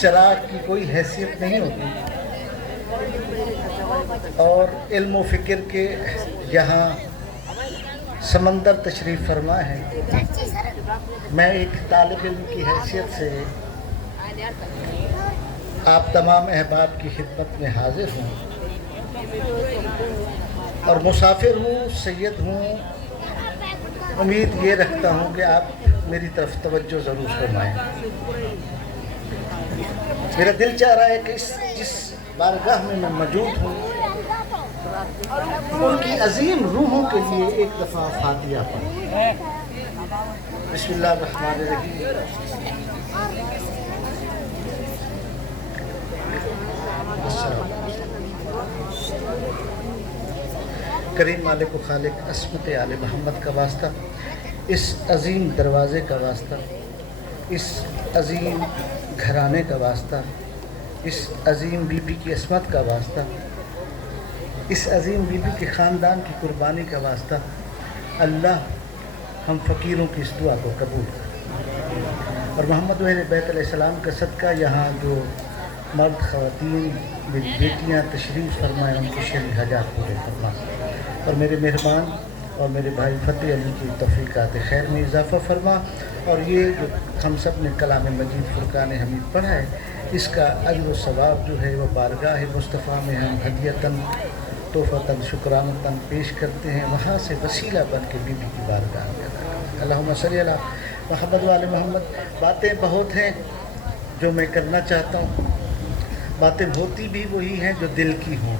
چراغ کی کوئی حیثیت نہیں ہوتی، اور علم و فکر کے یہاں سمندر تشریف فرما ہے۔ میں ایک طالب علم کی حیثیت سے آپ تمام احباب کی خدمت میں حاضر ہوں اور مسافر ہوں، سید ہوں۔ امید یہ رکھتا ہوں کہ آپ میری طرف توجہ ضرور فرمائیں۔ میرا دل چاہ رہا ہے کہ جس بارگاہ میں میں موجود ہوں ان کی عظیم روحوں کے لیے ایک دفعہ فاتحہ پڑھوں۔ بسم اللہ الرحمن الرحیم۔ کریم مالک و خالق عصمت آل محمد کا واسطہ، اس عظیم دروازے کا واسطہ، اس عظیم گھرانے کا واسطہ، اس عظیم بی بی کی عصمت کا واسطہ، اس عظیم بی بی کے خاندان کی قربانی کا واسطہ، اللہ ہم فقیروں کی اس دعا کو قبول کر، اور محمد اہل بیت علیہ السلام کا صدقہ یہاں جو مرد خواتین بیٹیاں تشریف فرمائیں ان کی شرعی حاجات پورے فرما، اور میرے مہربان اور میرے بھائی فتح علی کی توفیقات خیر میں اضافہ فرما، اور یہ جو ہم سب نے کلام مجید فرقان حمید پڑھا ہے اس کا اجر و ثواب جو ہے وہ بارگاہ مصطفیٰ میں ہم ہدیتاً تحفتاً شکرانتاً پیش کرتے ہیں، وہاں سے وسیلہ بن کے بی بی کی بارگاہ میں ادا کرتے ہیں۔ اللہم صلی علی محمد و آل محمد۔ باتیں بہت ہیں جو میں کرنا چاہتا ہوں، باتیں ہوتی بھی وہی ہیں جو دل کی ہوں۔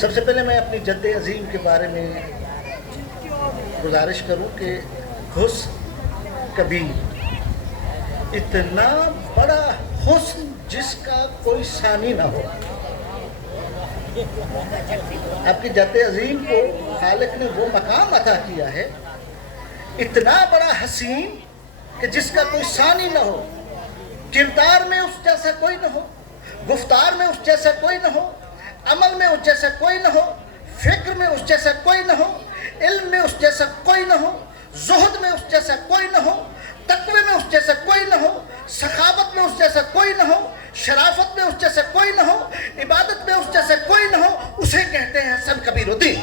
سب سے پہلے میں اپنی جد عظیم کے بارے میں گزارش کروں کہ حسن کبیر، اتنا بڑا حسن جس کا کوئی ثانی نہ ہو۔ آپ کی جد عظیم کو خالق نے وہ مقام عطا کیا ہے، اتنا بڑا حسین کہ جس کا کوئی ثانی نہ ہو، کردار میں اس جیسا کوئی نہ ہو، گفتار میں اس جیسا کوئی نہ ہو، عمل میں اس جیسا کوئی نہ ہو، فکر میں اس جیسا کوئی نہ ہو، علم میں اس جیسا کوئی نہ ہو، زہد میں اس جیسا کوئی نہ ہو، تقوی میں اس جیسا کوئی نہ ہو، سخاوت میں اس جیسا کوئی نہ ہو، شرافت میں اس جیسا کوئی نہ ہو، عبادت میں اس جیسا کوئی نہ ہو، اسے کہتے ہیں حسن کبیر الدین۔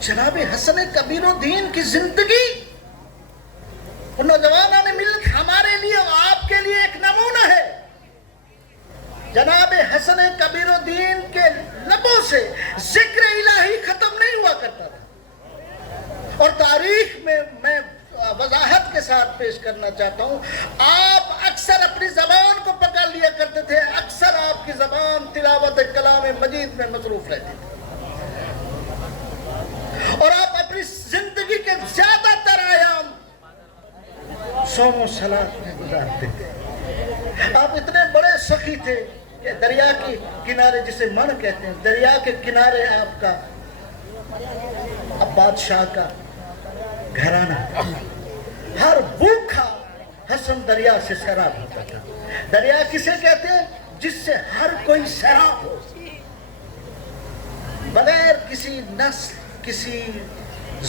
جناب حسن کبیر الدین کی زندگی ان نوجوانوں نے مل ہمارے لیے اور آپ کے لیے ایک نمونہ ہے۔ جناب حسن کبیر الدین کے لبوں سے ذکر الہی ختم نہیں ہوا کرتا تھا، اور تاریخ میں میں وضاحت کے ساتھ پیش کرنا چاہتا ہوں، آپ اکثر اپنی زبان کو پکڑ لیا کرتے تھے، اکثر آپ کی زبان تلاوت کلام مجید میں مصروف رہتی تھی، اور آپ اپنی زندگی کے زیادہ تر ایام صوم و صلاۃ میں گزارتے تھے۔ آپ اتنے بڑے سخی تھے کہ دریا کے کنارے، جسے من کہتے ہیں، دریا کے کنارے آپ کا عباد شاہ کا گھرانہ، ہر بھوکا حسن دریا سے سیراب ہوتا تھا۔ دریا کسے کہتے ہیں؟ جس سے ہر کوئی سیراب ہو، بغیر کسی نسل، کسی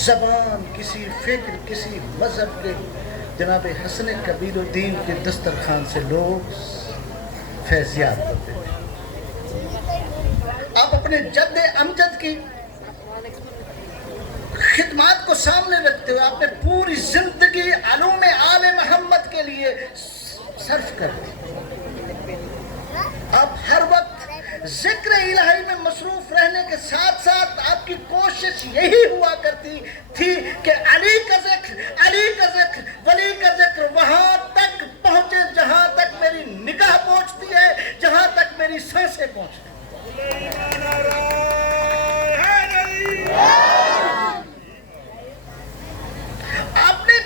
زبان، کسی فکر، کسی مذہب کے جناب حسن کبیر الدین کے دسترخوان سے لوگ فیضیاب ہوتے تھے۔ آپ اپنے جد امجد کی خدمات کو سامنے رکھتے ہوئے آپ نے پوری زندگی علوم آل محمد کے لیے صرف کر دی۔ آپ ہر وقت ذکر الہی میں مصروف رہنے کے ساتھ ساتھ آپ کی کوشش یہی ہوا کرتی تھی کہ علی کا ذکر، علی کا ذکر، ولی کا ذکر وہاں تک پہنچے جہاں تک میری نگاہ پہنچتی ہے، جہاں تک میری سانسیں پہنچتی ہیں۔ آپ نے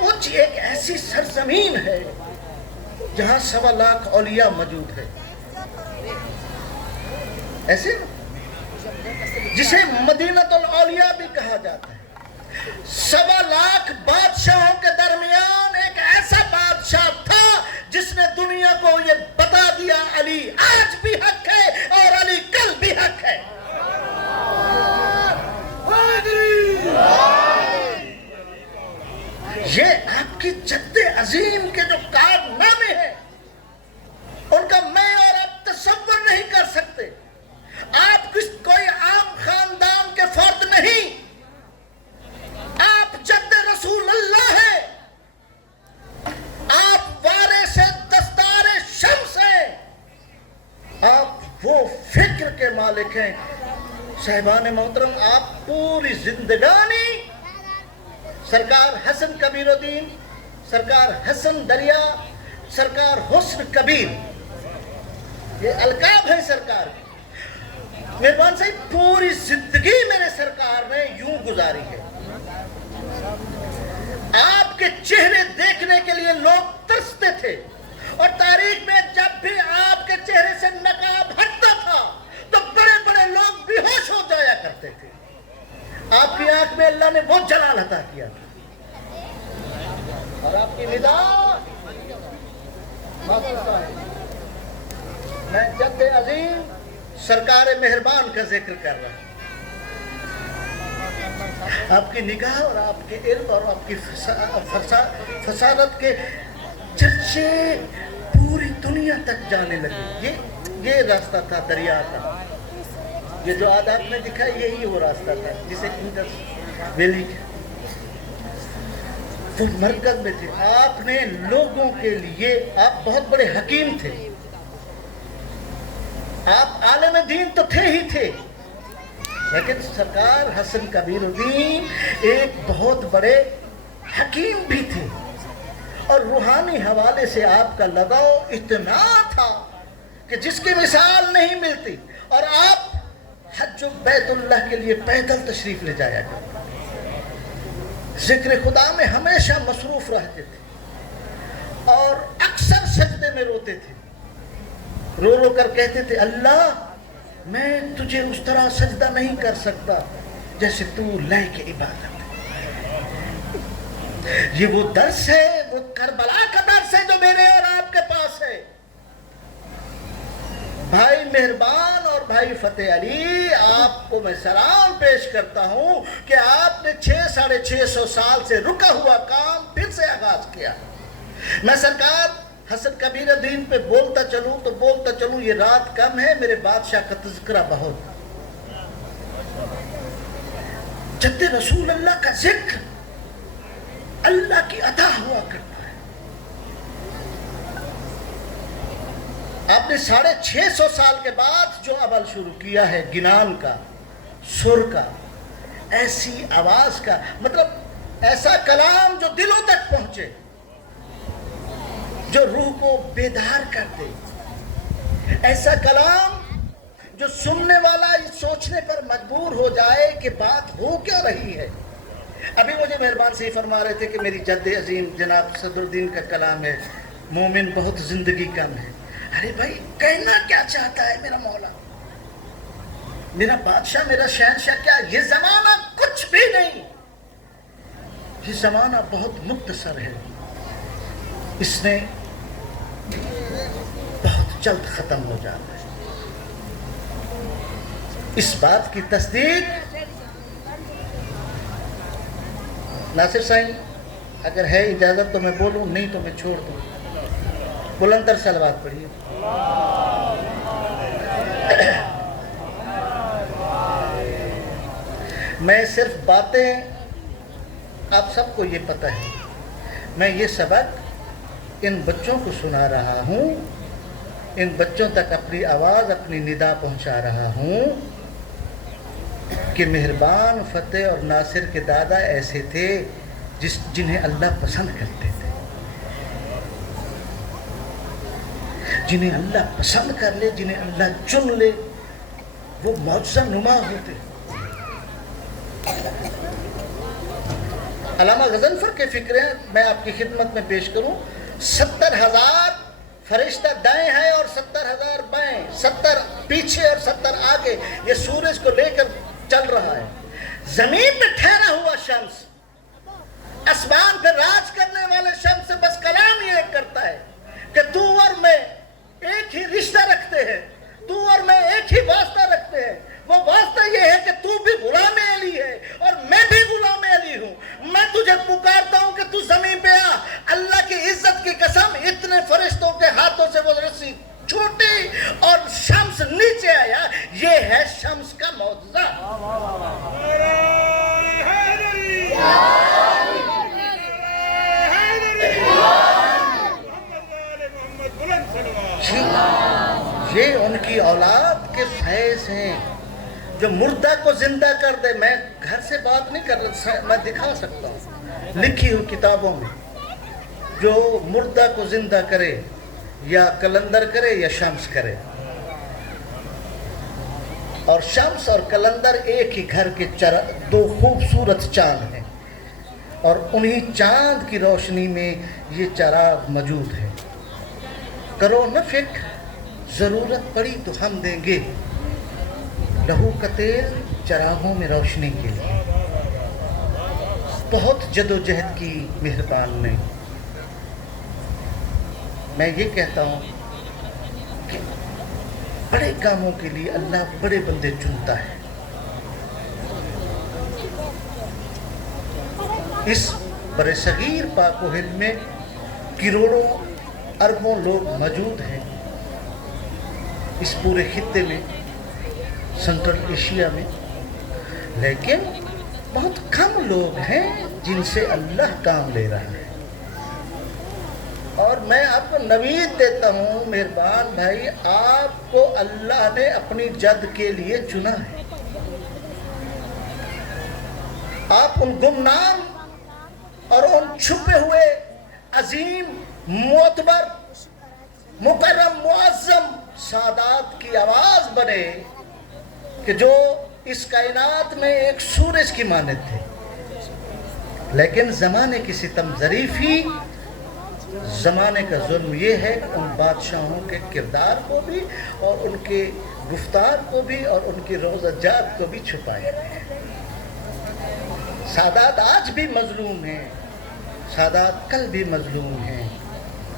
کچھ ایک ایسی سرزمین ہے جہاں 1.25 لاکھ اولیاء موجود ہے، ایسے جسے مدینۃ الاولیاء بھی کہا جاتا ہے۔ 1.25 لاکھ بادشاہوں کے درمیان ایک ایسا بادشاہ تھا جس نے دنیا کو یہ بتا دیا علی آج بھی حق ہے اور علی کل بھی حق ہے۔ آپ کی جد عظیم کے جو کارنامے ہیں ان کا میں اور آپ تصور نہیں کر سکتے. آپ کوئی عام خاندان کے فرد نہیں، آپ جد رسول اللہ ہیں، آپ وارث دستار شمس ہیں، آپ وہ فکر کے مالک ہیں. صاحبان محترم، آپ پوری زندگانی سرکار حسن کبیر الدین، سرکار حسن دریا، سرکار حسن کبیر، یہ القاب ہے سرکار کی. مہربان صاحب، پوری زندگی میرے سرکار نے یوں گزاری ہے. آپ کے چہرے دیکھنے کے لیے لوگ ترستے تھے، اور تاریخ میں جب بھی آپ کے چہرے سے نقاب ہٹتا تھا تو بڑے بڑے لوگ بے ہوش ہو جایا کرتے تھے. آپ کی آنکھ میں اللہ نے وہ جلال عطا کیا تھا، اور آپ کی ندا میں جد عظیم سرکار مہربان کا ذکر کر رہا ہوں. آپ کی نگاہ اور آپ کے علم اور آپ کی فصاحت کے چرچے پوری دنیا تک جانے لگے. یہ راستہ تھا دریا کا. یہ جو آداب نے دکھا یہی وہ راستہ تھا جسے انڈس ویلی وہ مرکز میں تھے. آپ نے لوگوں کے لیے، آپ بہت بڑے حکیم تھے، آپ عالم دین تو تھے ہی تھے، لیکن سرکار حسن کبیر الدین ایک بہت بڑے حکیم بھی تھے، اور روحانی حوالے سے آپ کا لگاؤ اتنا تھا کہ جس کی مثال نہیں ملتی. اور آپ حج بیت اللہ کے لیے پیدل تشریف لے جایا کرتے، ذکر خدا میں ہمیشہ مصروف رہتے تھے، اور اکثر سجدے میں روتے تھے. رو رو کر کہتے تھے، اللہ میں تجھے اس طرح سجدہ نہیں کر سکتا جیسے تو لائق عبادت. یہ وہ درس ہے، وہ کربلا کا درس ہے جو میرے اور آپ کے پاس ہے. بھائی مہربان اور بھائی فتح علی، آپ کو میں سلام پیش کرتا ہوں کہ آپ نے 600 سال سے رکا ہوا کام پھر سے آغاز کیا. میں سرکار حسن کبیر الدین پہ بولتا چلوں، یہ رات کم ہے، میرے بادشاہ کا تذکرہ بہت. جد رسول اللہ کا ذکر اللہ کی عطا ہوا کرتا ہے. آپ نے 650 سال کے بعد جو عمل شروع کیا ہے، گنان کا، سر کا، ایسی آواز کا، مطلب ایسا کلام جو دلوں تک پہنچے، جو روح کو بیدار کر دے، ایسا کلام جو سننے والا سوچنے پر مجبور ہو جائے کہ بات ہو کیا رہی ہے. ابھی مجھے مہربان سے فرما رہے تھے کہ میری جد عظیم جناب صدر الدین کا کلام ہے، مومن بہت زندگی کم ہے. ارے بھائی، کہنا کیا چاہتا ہے میرا مولا، میرا بادشاہ، میرا شہنشاہ؟ کیا یہ زمانہ کچھ بھی نہیں، یہ زمانہ بہت مختصر ہے، اس نے بہت جلد ختم ہو جاتا ہے. اس بات کی تصدیق ناصر صاحب، اگر ہے اجازت تو میں بولوں، نہیں تو میں چھوڑ دوں. بلندر صلوات پڑھیے. میں صرف باتیں، آپ سب کو یہ پتہ ہے، میں یہ سبق ان بچوں کو سنا رہا ہوں، ان بچوں تک اپنی آواز، اپنی ندا پہنچا رہا ہوں کہ مہربان، فتح اور ناصر کے دادا ایسے تھے جنہیں اللہ پسند کرتے تھے، جنہیں اللہ پسند کر لے، جنہیں اللہ چن لے، وہ معجزہ نما ہوتے. علامہ غضنفر کے فکریں میں آپ کی خدمت میں پیش کروں. 70,000 فرشتہ دائیں ہیں اور 70,000 بائیں، 70 پیچھے اور 70 آگے. یہ سورج کو لے کر چل رہا ہے. زمین پہ ٹھہرا ہوا شمس، آسمان پہ راج کرنے والے شمس سے بس کلام یہ کرتا ہے کہ تو اور میں ایک ہی رشتہ رکھتے ہیں، تو اور میں ایک ہی واسطہ رکھتے ہیں. وہ واسطہ یہ ہے کہ تو بھی غلام علی ہے اور میں بھی غلام علی ہوں. میں تجھے پکارتا ہوں کہ تو زمین پہ آ. معجزہ. یہ ان کی اولاد کے فیض ہیں جو مردہ کو زندہ کر دے. میں گھر سے بات نہیں کر رہا، میں دکھا سکتا ہوں لکھی ہوئی کتابوں میں. جو مردہ کو زندہ کرے یا کلندر کرے یا شمس کرے، اور شمس اور کلندر ایک ہی گھر کے دو خوبصورت چاند ہیں، اور انہی چاند کی روشنی میں یہ چراغ موجود ہے. کرو نہ فکر، ضرورت پڑی تو ہم دیں گے لہو کا تیل چراغوں میں روشنی کے لیے. بہت جد و جہد کی مہربان نے. میں یہ کہتا ہوں کہ بڑے کاموں کے لیے اللہ بڑے بندے چنتا ہے. اس برصغیر پاک و ہند میں کروڑوں اربوں لوگ موجود ہیں. اس پورے خطے میں، سنٹرل ایشیا میں، لیکن بہت کم لوگ ہیں جن سے اللہ کام لے رہا ہے. اور میں آپ کو نوید دیتا ہوں مہربان بھائی، آپ کو اللہ نے اپنی جد کے لیے چنا ہے. آپ ان گمنام اور ان چھپے ہوئے عظیم، معتبر، مکرم، معظم سادات کی آواز بنے کہ جو اس کائنات میں ایک سورج کی مانند تھے. لیکن زمانے کی ستم ظریفی، زمانے کا ظلم یہ ہے کہ ان بادشاہوں کے کردار کو بھی اور ان کے گفتار کو بھی اور ان کی روزہ جات کو بھی چھپائے ہیں. سادات آج بھی مظلوم ہیں، سادات کل بھی مظلوم ہیں.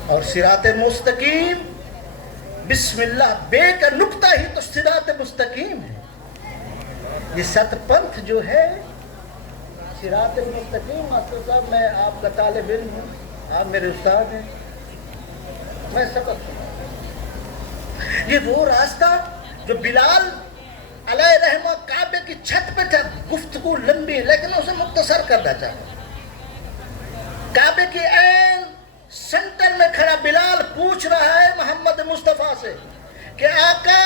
اور صراط مستقیم، بسم اللہ بے کا نقطہ ہی تو صراط مستقیم ہے. یہ ست پنتھ جو ہے صراط مستقیم. ماسٹر صاحب، میں آپ کا طالب علم ہوں، آپ میرے استاد ہیں، میں سبق ہوں. یہ وہ راستہ جو بلال علیہ رحمہ کعبے کی چھت پہ تھا. گفتگو لمبی ہے لیکن اسے مختصر کرنا چاہتا. کعبے کی عین سینٹر میں کھڑا بلال پوچھ رہا ہے محمد مصطفیٰ سے کہ آقا،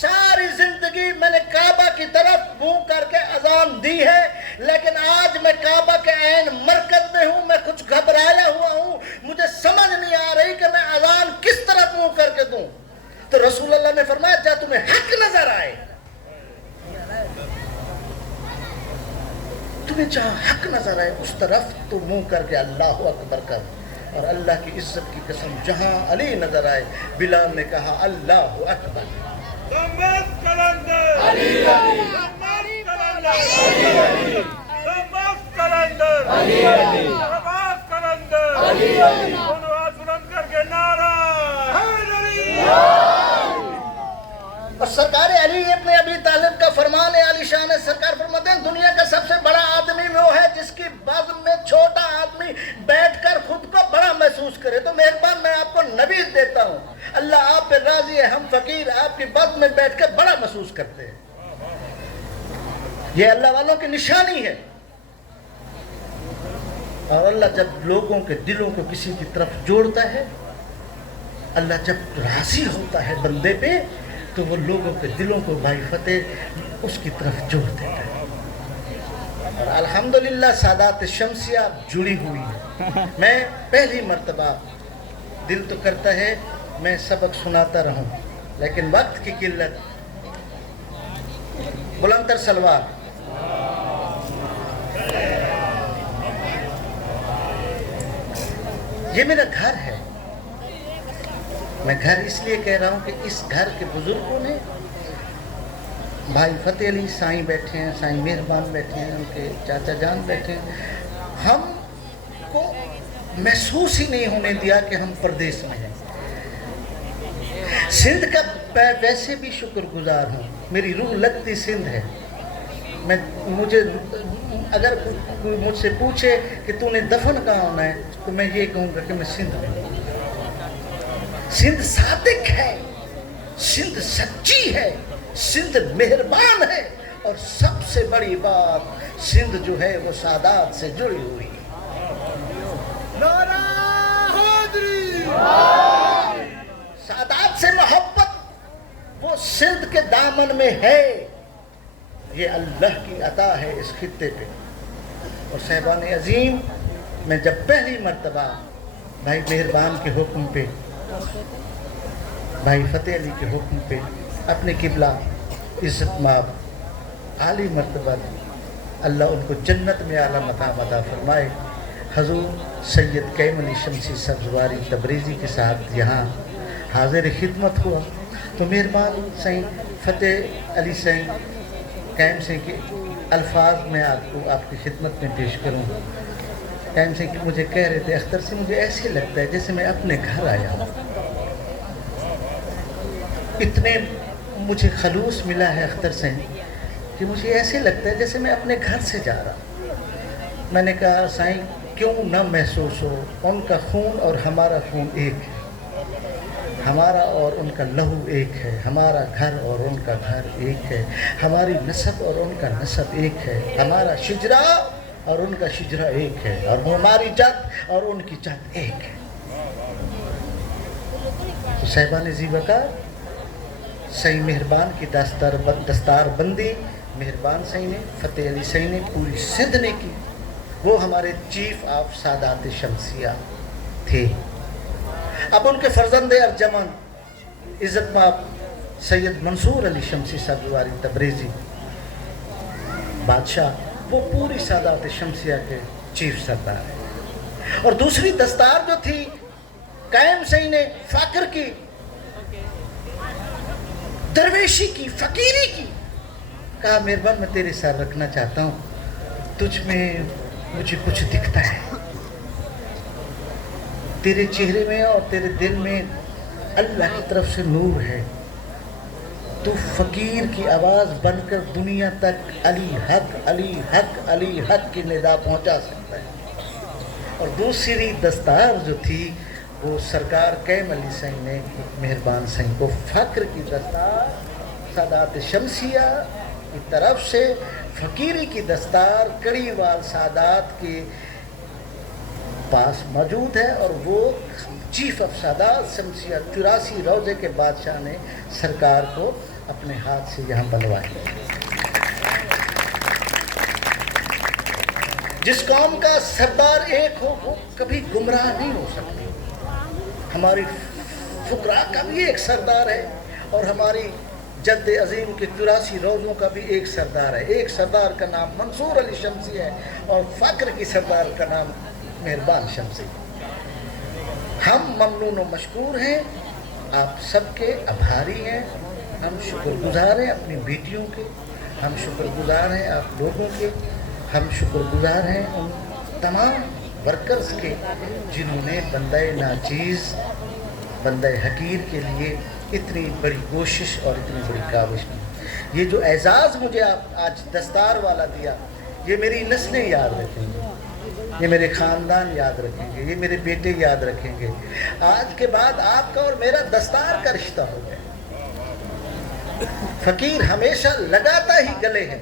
ساری زندگی میں نے کعبہ کی طرف منہ کر کے اذان دی ہے، لیکن آج میں کعبہ کے عین مرکز میں ہوں، میں کچھ گھبرایا ہوا ہوں، مجھے سمجھ نہیں آ رہی کہ میں اذان کس طرف منہ کر کے دوں. تو رسول اللہ نے فرمایا، جہاں تمہیں حق نظر آئے، تمہیں جہاں حق نظر آئے اس طرف تو منہ کر کے اللہ اکبر کر. اور اللہ کی عزت کی قسم، جہاں علی نظر آئے، بلال نے کہا اللہ اکبر. اور سرکار علی ابن ابی طالب کا فرمان علی شان ہے. سرکار فرماتے ہیں دنیا کا سب سے بڑا آدمی وہ ہے جس کی بزم میں چھوٹا آدمی بیٹھ کر خود کو بڑا محسوس کرے. تو مہربان میں آپ کو نوید دیتا ہوں، اللہ آپ پہ راضی ہے، ہم فقیر آپ کی بزم میں بیٹھ کر بڑا محسوس کرتے ہیں. یہ اللہ والوں کی نشانی ہے. اور اللہ جب لوگوں کے دلوں کو کسی کی طرف جوڑتا ہے، اللہ جب راضی ہوتا ہے بندے پہ، تو وہ لوگوں کے دلوں کو بھائی فتح اس کی طرف جوڑ دیتا ہے. اور الحمدللہ سادات شمسیہ جڑی ہوئی ہے. میں پہلی مرتبہ، دل تو کرتا ہے میں سبق سناتا رہوں لیکن وقت کی قلت. بلندر سلوار. یہ میرا گھر ہے. میں گھر اس لیے کہہ رہا ہوں کہ اس گھر کے بزرگوں نے، بھائی فتح علی سائیں بیٹھے ہیں، سائیں مہربان بیٹھے ہیں، ان کے چاچا جان بیٹھے ہیں، ہم کو محسوس ہی نہیں ہونے دیا کہ ہم پردیس میں ہیں. سندھ کا میں ویسے بھی شکر گزار ہوں. میری روح لگتی سندھ ہے. مجھے اگر کوئی مجھ سے پوچھے کہ تو نے دفن کہاں ہونا ہے تو میں یہ کہوں گا کہ میں سندھ میں ہوں. سندھ صادق ہے، سندھ سچی ہے، سندھ مہربان ہے. اور سب سے بڑی بات سندھ جو ہے وہ سادات سے جڑی ہوئی ہے۔ سادات سے محبت وہ سندھ کے دامن میں ہے، یہ اللہ کی عطا ہے اس خطے پہ۔ اور صاحبان عظیم، میں جب پہلی مرتبہ بھائی مہربان کے حکم پہ، بھائی فتح علی کے حکم پہ اپنے قبلہ عزت مآب عالی مرتبہ اللہ ان کو جنت میں اعلیٰ مقام عطا فرمائے، حضور سید قیم علی شمسی سبزواری تبریزی کے ساتھ یہاں حاضر خدمت ہوا، تو مہربان سائیں فتح علی سائیں قیم سائیں کے الفاظ میں آپ کی خدمت میں پیش کروں۔ قیم سائیں کہ مجھے کہہ رہے تھے اختر سے مجھے ایسے لگتا ہے جیسے میں اپنے گھر آیا ہوں، اتنے مجھے خلوص ملا ہے اختر سے کہ مجھے ایسے لگتا ہے جیسے میں اپنے گھر سے جا رہا ہوں۔ میں نے کہا سائیں کیوں نہ محسوس ہو، ان کا خون اور ہمارا خون ایک ہے، ہمارا اور ان کا لہو ایک ہے، ہمارا گھر اور ان کا گھر ایک ہے، ہماری نسب اور ان کا نسب ایک ہے، ہمارا شجرہ اور ان کا شجرہ ایک ہے، اور ہماری جد اور ان کی جد ایک ہے۔ تو صاحبان زیبکار، سائیں مہربان کی دستار بندی مہربان سائیں نے، فتح علی سائیں نے پوری سندھ نے کی، وہ ہمارے چیف آف سادات شمسیہ تھے۔ اب ان کے فرزند ارجمن عزت مآب سید منصور علی شمسی سبزواری تبریزی بادشاہ، وہ پوری سادات شمسیہ کے چیف سردار ہیں۔ اور دوسری دستار جو تھی قائم سائیں نے فاقر کی، درویشی کی، فقیری کی، کہا مہربان میں تیرے ساتھ رکھنا چاہتا ہوں، تجھ میں مجھے کچھ دکھتا ہے، تیرے چہرے میں اور تیرے دل میں اللہ کی طرف سے نور ہے، تو فقیر کی آواز بن کر دنیا تک علی حق علی حق علی حق کی ندا پہنچا سکتا ہے۔ اور دوسری دستار جو تھی وہ سرکار قیم علی سائیں نے مہربان سائیں کو فقر کی دستار سادات شمسیہ کی طرف سے، فقیری کی دستار کڑی وال سادات کے پاس موجود ہے، اور وہ چیف آف سادات شمسیہ 84 روضے کے بادشاہ نے سرکار کو اپنے ہاتھ سے یہاں بنوائی۔ جس قوم کا سردار ایک ہو وہ کبھی گمراہ نہیں ہو سکتی۔ ہماری فقراء کا بھی ایک سردار ہے، اور ہماری جد عظیم کے 84 روضوں کا بھی ایک سردار ہے۔ ایک سردار کا نام منصور علی شمسی ہے، اور فقر کی سردار کا نام مہربان شمسی۔ ہم ممنون و مشکور ہیں، آپ سب کے آبھاری ہیں، ہم شکر گزار ہیں اپنی بیٹیوں کے، ہم شکر گزار ہیں آپ لوگوں کے، ہم شکر گزار ہیں ان تمام ورکرز کے جنہوں نے بندہ ناچیز، بندہ حقیر کے لیے اتنی بڑی کوشش اور اتنی بڑی کاوش کی۔ یہ جو اعزاز مجھے آپ آج دستار والا دیا، یہ میری نسلیں یاد رکھیں گے، یہ میرے خاندان یاد رکھیں گے، یہ میرے بیٹے یاد رکھیں گے۔ آج کے بعد آپ کا اور میرا دستار کا رشتہ ہو گیا۔ فقیر ہمیشہ لگاتا ہی گلے ہے،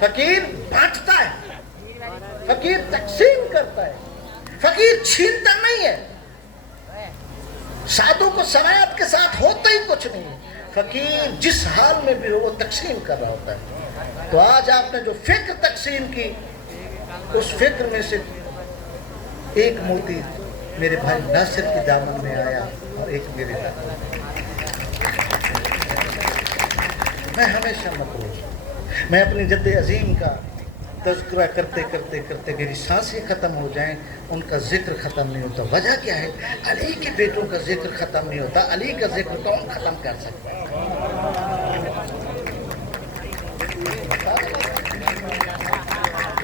فقیر بانٹتا ہے، فقیر تقسیم کرتا ہے، فقیر چھینتا نہیں ہے۔ سادھو کو سرایت کے ساتھ ہوتا ہی کچھ نہیں ہے، فقیر جس حال میں بھی ہو وہ تقسیم کر رہا ہوتا ہے۔ تو آج آپ نے جو فکر تقسیم کی، اس فکر میں سے ایک موتی میرے بھائی ناصر کی دامن میں آیا اور ایک میرے دامن میں۔ میں ہمیشہ مقبول ہوں، میں اپنی جد عظیم کا تذکرہ کرتے کرتے کرتے میری سانسیں ختم ہو جائیں، ان کا ذکر ختم نہیں ہوتا۔ وجہ کیا ہے؟ علی کے بیٹوں کا ذکر ختم نہیں ہوتا۔ علی کا ذکر کون ختم کر سکتا ہے؟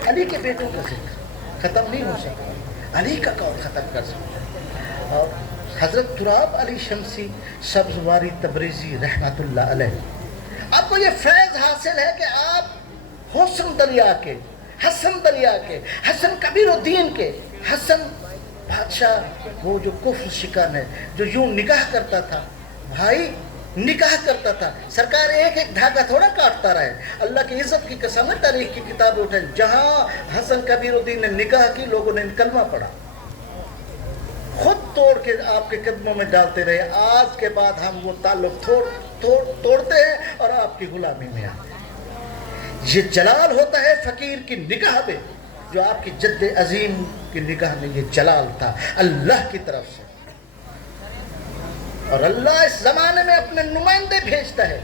علی کے بیٹوں کا ذکر ختم نہیں ہو سکتا، علی کا کون ختم کر سکتا ہے؟ اور حضرت تراب علی شمسی سبزواری تبریزی رحمت اللہ علیہ، آپ کو یہ فیض حاصل ہے کہ آپ حسن دریا کے، حسن دریا کے، حسن کبیر الدین کے، حسن بادشاہ، وہ جو کفر شکن ہے، جو یوں نگاہ کرتا تھا، بھائی نکاح کرتا تھا. سرکار ایک ایک دھاگا تھوڑا کاٹتا رہے. اللہ کی عزت کی قسم ہے، تاریخ کی کتاب اٹھائیں، جہاں حسن کبیر الدین نے نکاح کی لوگوں نے کلمہ پڑھا، خود توڑ کے آپ کے قدموں میں ڈالتے رہے. آج کے بعد ہم وہ تعلق توڑتے ہیں اور آپ کی غلامی میں آتے ہیں. یہ جلال ہوتا ہے فقیر کی نکاح میں، جو آپ کی جد عظیم کی نکاح میں یہ جلال تھا اللہ کی طرف سے. اور اللہ اس زمانے میں اپنے نمائندے بھیجتا ہے،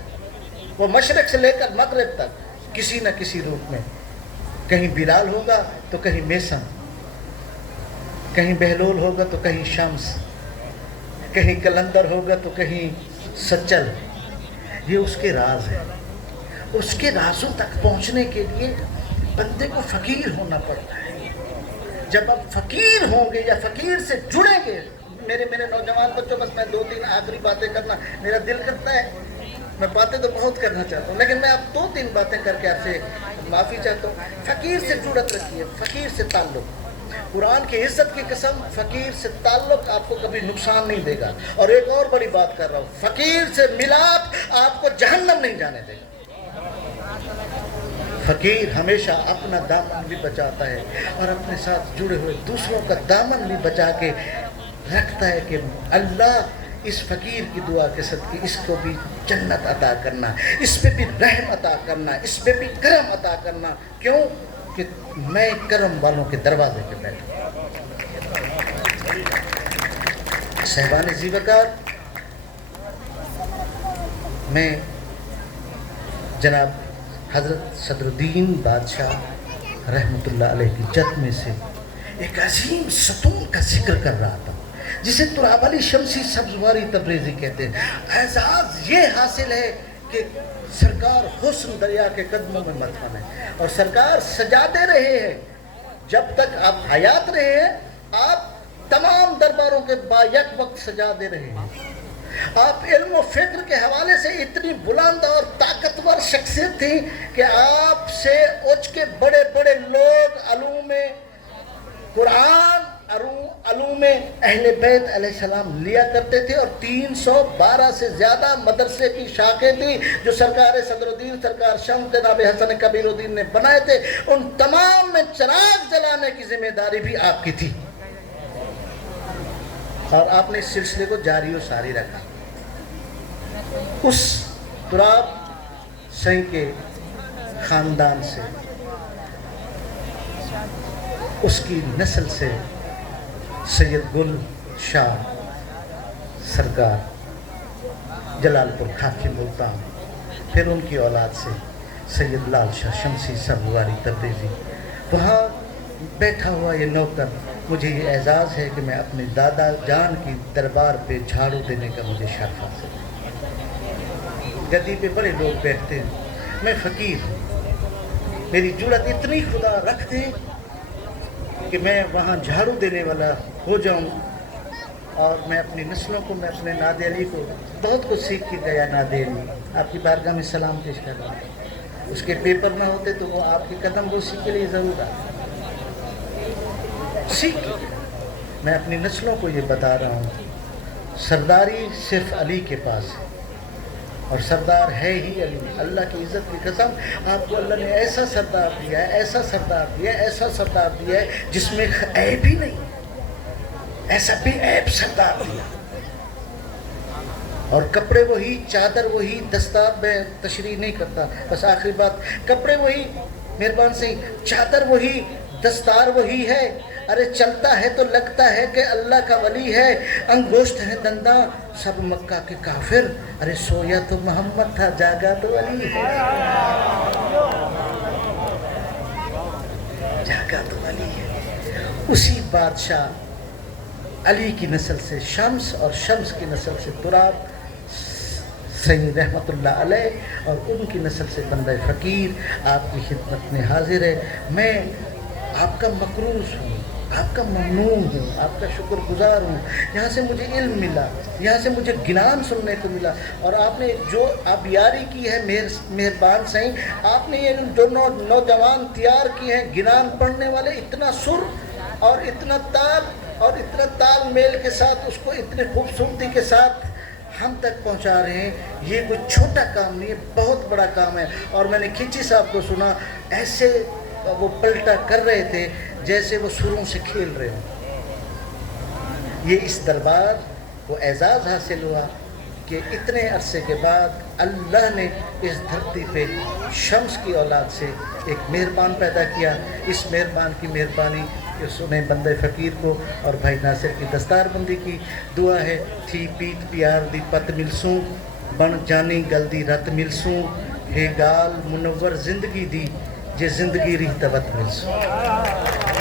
وہ مشرق سے لے کر مغرب تک کسی نہ کسی روپ میں. کہیں بلال ہوگا تو کہیں میسن، کہیں بہلول ہوگا تو کہیں شمس، کہیں کلندر ہوگا تو کہیں سچل. یہ اس کے راز ہے. اس کے رازوں تک پہنچنے کے لیے بندے کو فقیر ہونا پڑتا ہے. جب آپ فقیر ہوں گے یا فقیر سے جڑیں گے، میرے نوجوان بچوں، بس میں 2-3 آخری باتیں کرنا میرا دل کرتا ہے. میں باتیں تو بہت کرنا چاہتا ہوں، لیکن میں اب 2-3 باتیں کر کے آپ سے معافی چاہتا ہوں. فقیر سے جڑت رکھیے، فقیر سے تعلق. قرآن کی عزت کی قسم، فقیر سے تعلق آپ کو کبھی نقصان نہیں دے گا. اور ایک اور بڑی بات کر رہا ہوں، فقیر سے ملاپ آپ کو جہنم نہیں جانے دے گا. فقیر ہمیشہ اپنا دامن بھی بچاتا ہے اور اپنے ساتھ جڑے ہوئے دوسروں کا دامن بھی بچا کے رکھتا ہے کہ اللہ اس فقیر کی دعا کے صدقے اس کو بھی جنت عطا کرنا، اس پہ بھی رحم عطا کرنا، اس پہ بھی کرم عطا کرنا. کیوں کہ میں کرم والوں کے دروازے پہ بیٹھا. صاحبان ذی وقار، میں جناب حضرت صدر الدین بادشاہ رحمۃ اللہ علیہ کی جد میں سے ایک عظیم ستون کا ذکر کر رہا تھا، جسے تراب علی شمسی سبزواری تبریزی کہتے ہیں. اعزاز یہ حاصل ہے کہ سرکار حسن دریا کے قدموں میں مدفن ہے اور سرکار سجادے رہے ہیں. جب تک آپ حیات رہے ہیں، آپ تمام درباروں کے بایک وقت سجادے رہے ہیں. آپ علم و فکر کے حوالے سے اتنی بلند اور طاقتور شخصیت تھی کہ آپ سے اچ کے بڑے بڑے لوگ علوم قرآن، علوم اہل بیت علیہ السلام لیا کرتے تھے. اور 312 سے زیادہ مدرسے کی شاخیں تھیں جو سرکار صدر الدین، سرکار شمس جناب حسن کبیر الدین نے بنائے تھے. ان تمام میں چراغ جلانے کی ذمہ داری بھی آپ کی تھی اور آپ نے اس سلسلے کو جاری و ساری رکھا. اس تراب سنگھ کے خاندان سے، اس کی نسل سے سید گل شاہ سرکار جلال پور خاکی ملتان، پھر ان کی اولاد سے سید لال شاہ شمسی سبزواری تبریزی. وہاں بیٹھا ہوا یہ نوکر، مجھے یہ اعزاز ہے کہ میں اپنے دادا جان کی دربار پہ جھاڑو دینے کا مجھے شرف حاصل ہے. گدی پہ بڑے لوگ بیٹھتے ہیں، میں فقیر ہوں. میری جرت اتنی خدا رکھ دے کہ میں وہاں جھاڑو دینے والا ہو جاؤں. اور میں اپنی نسلوں کو، میں اپنے نادر علی کو بہت کچھ سیکھ کے گیا. نادر علی آپ کی بارگاہ میں سلام پیش کر رہا ہوں. اس کے پیپر نہ ہوتے تو وہ آپ کی قدم بوسی کے لیے ضرور آتے. سیکھ میں اپنی نسلوں کو یہ بتا رہا ہوں، سرداری صرف علی کے پاس ہے اور سردار ہے ہی علی. اللہ کی عزت کی قسم، آپ کو اللہ نے ایسا سردار دیا ہے، ایسا سردار دیا ہے، ایسا سردار دیا ہے جس میں عیب ہی نہیں. ایسا بھی عیب سردار دیا. اور کپڑے وہی، چادر وہی، دستار میں تشریح نہیں کرتا، بس آخری بات، کپڑے وہی مہربان سے، چادر وہی، دستار وہی ہے. ارے چلتا ہے تو لگتا ہے کہ اللہ کا ولی ہے. انگوشت ہے دنداں سب مکہ کے کافر، ارے سویا تو محمد تھا، جاگا تو علی ہے. جاگا تو علی ہے. اسی بادشاہ علی کی نسل سے شمس اور شمس کی نسل سے تراب سید رحمۃ اللہ علیہ اور ان کی نسل سے بندہ فقیر آپ کی خدمت میں حاضر ہے. میں آپ کا مقروض ہوں، آپ کا ممنون ہوں، آپ کا شکر گزار ہوں. یہاں سے مجھے علم ملا، یہاں سے مجھے گنان سننے کو ملا. اور آپ نے جو آبیاری کی ہے مہربان سائیں، آپ نے یہ جو نوجوان تیار کیے ہیں گنان پڑھنے والے، اتنا سر اور اتنا تال اور اتنا تال میل کے ساتھ اس کو اتنی خوبصورتی کے ساتھ ہم تک پہنچا رہے ہیں. یہ کوئی چھوٹا کام نہیں ہے, بہت بڑا کام ہے. اور میں نے کھچی صاحب کو سنا ایسے وہ پلٹا کر رہے تھے جیسے وہ سروں سے کھیل رہے ہوں. یہ اس دربار کو اعزاز حاصل ہوا کہ اتنے عرصے کے بعد اللہ نے اس دھرتی پہ شمس کی اولاد سے ایک مہربان پیدا کیا. اس مہربان کی مہربانی کہ سنیں بندے فقیر کو اور بھائی ناصر کی دستار بندی کی دعا ہے. تھی پیت پیار دی پت ملسوں, بن جانی گل دی رت ملسوں, ہے گال منور زندگی دی, جے زندگی ری تبت ملسوں.